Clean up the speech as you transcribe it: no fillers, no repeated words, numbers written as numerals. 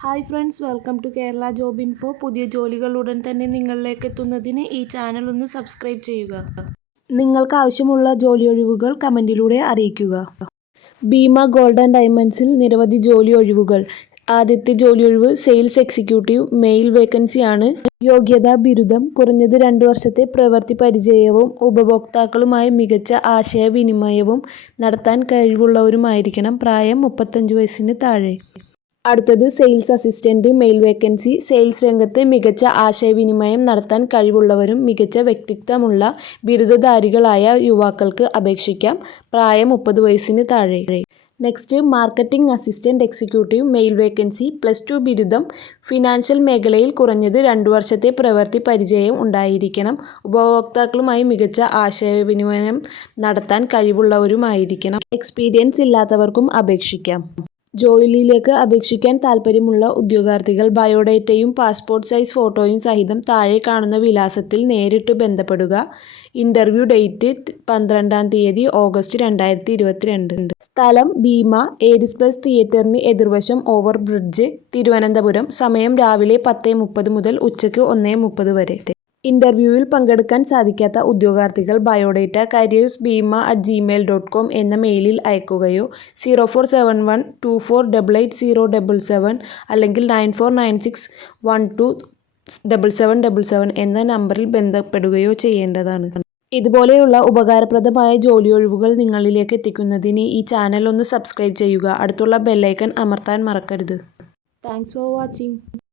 Hi friends, welcome to Kerala job info. പുതിയ ജോലികൾ ഉടൻ തന്നെ നിങ്ങളിലേക്ക് എത്തുന്നതിന് ഈ ചാനൽ ഒന്ന് സബ്സ്ക്രൈബ് ചെയ്യുക. നിങ്ങൾക്ക് ആവശ്യമുള്ള ജോലി ഒഴിവുകൾ കമൻറ്റിലൂടെ അറിയിക്കുക. ഭീമ ഗോൾഡ് ആൻഡ് ഡയമണ്ട്സിൽ നിരവധി ജോലി ഒഴിവുകൾ. ആദ്യത്തെ ജോലി ഒഴിവ് സെയിൽസ് എക്സിക്യൂട്ടീവ്, മെയിൽ വേക്കൻസി ആണ്. യോഗ്യതാ ബിരുദം, കുറഞ്ഞത് 2 വർഷത്തെ പ്രവൃത്തി പരിചയവും ഉപഭോക്താക്കളുമായി മികച്ച ആശയവിനിമയവും നടത്താൻ കഴിവുള്ളവരുമായിരിക്കണം. പ്രായം 35 വയസ്സിന് താഴെ. അടുത്തത് sales assistant, male vacancy. Sales രംഗത്ത് മികച്ച ആശയവിനിമയം നടത്താൻ കഴിവുള്ളവരും മികച്ച വ്യക്തിത്വമുള്ള ബിരുദധാരികളായ യുവാക്കൾക്ക് അപേക്ഷിക്കാം. പ്രായം 30 വയസ്സിന് താഴെ. Next marketing assistant executive, male vacancy. +2 ബിരുദം. ഫിനാൻഷ്യൽ മേഖലയിൽ കുറഞ്ഞത് 2 വർഷത്തെ പ്രവൃത്തി പരിചയം ഉണ്ടായിരിക്കണം. ഉപഭോക്താക്കളുമായി മികച്ച ആശയവിനിമയം നടത്താൻ കഴിവുള്ളവരുമായിരിക്കണം. എക്സ്പീരിയൻസ് ഇല്ലാത്തവർക്കും അപേക്ഷിക്കാം. ജോലിയിലേക്ക് അപേക്ഷിക്കാൻ താൽപ്പര്യമുള്ള ഉദ്യോഗാർത്ഥികൾ ബയോഡേറ്റയും പാസ്പോർട്ട് സൈസ് ഫോട്ടോയും സഹിതം താഴെ കാണുന്ന വിലാസത്തിൽ നേരിട്ട് ബന്ധപ്പെടുക. ഇന്റർവ്യൂ ഡേറ്റ് 12-ാം തീയതി ഓഗസ്റ്റ് 2022. സ്ഥലം ഭീമ, ഏരിസ് പ്ലസ് തിയേറ്ററിന് എതിർവശം ഓവർ ബ്രിഡ്ജ്, തിരുവനന്തപുരം. സമയം രാവിലെ 10:30 മുതൽ ഉച്ചയ്ക്ക് 1:30 വരെ. ഇന്റർവ്യൂവിൽ പങ്കെടുക്കാൻ സാധിക്കാത്ത ഉദ്യോഗാർത്ഥികൾ ബയോഡേറ്റ careersbima@gmail.com എന്ന മെയിലിൽ അയക്കുകയോ 047124888077 അല്ലെങ്കിൽ 9496127777 എന്ന നമ്പറിൽ ബന്ധപ്പെടുകയോ ചെയ്യേണ്ടതാണ്. ഇതുപോലെയുള്ള ഉപകാരപ്രദമായ ജോലി ഒഴിവുകൾ നിങ്ങളിലേക്ക് എത്തിക്കുന്നതിന് ഈ ചാനൽ ഒന്ന് സബ്സ്ക്രൈബ് ചെയ്യുക. അടുത്തുള്ള ബെല്ലൈക്കൺ അമർത്താൻ മറക്കരുത്. Thanks for watching.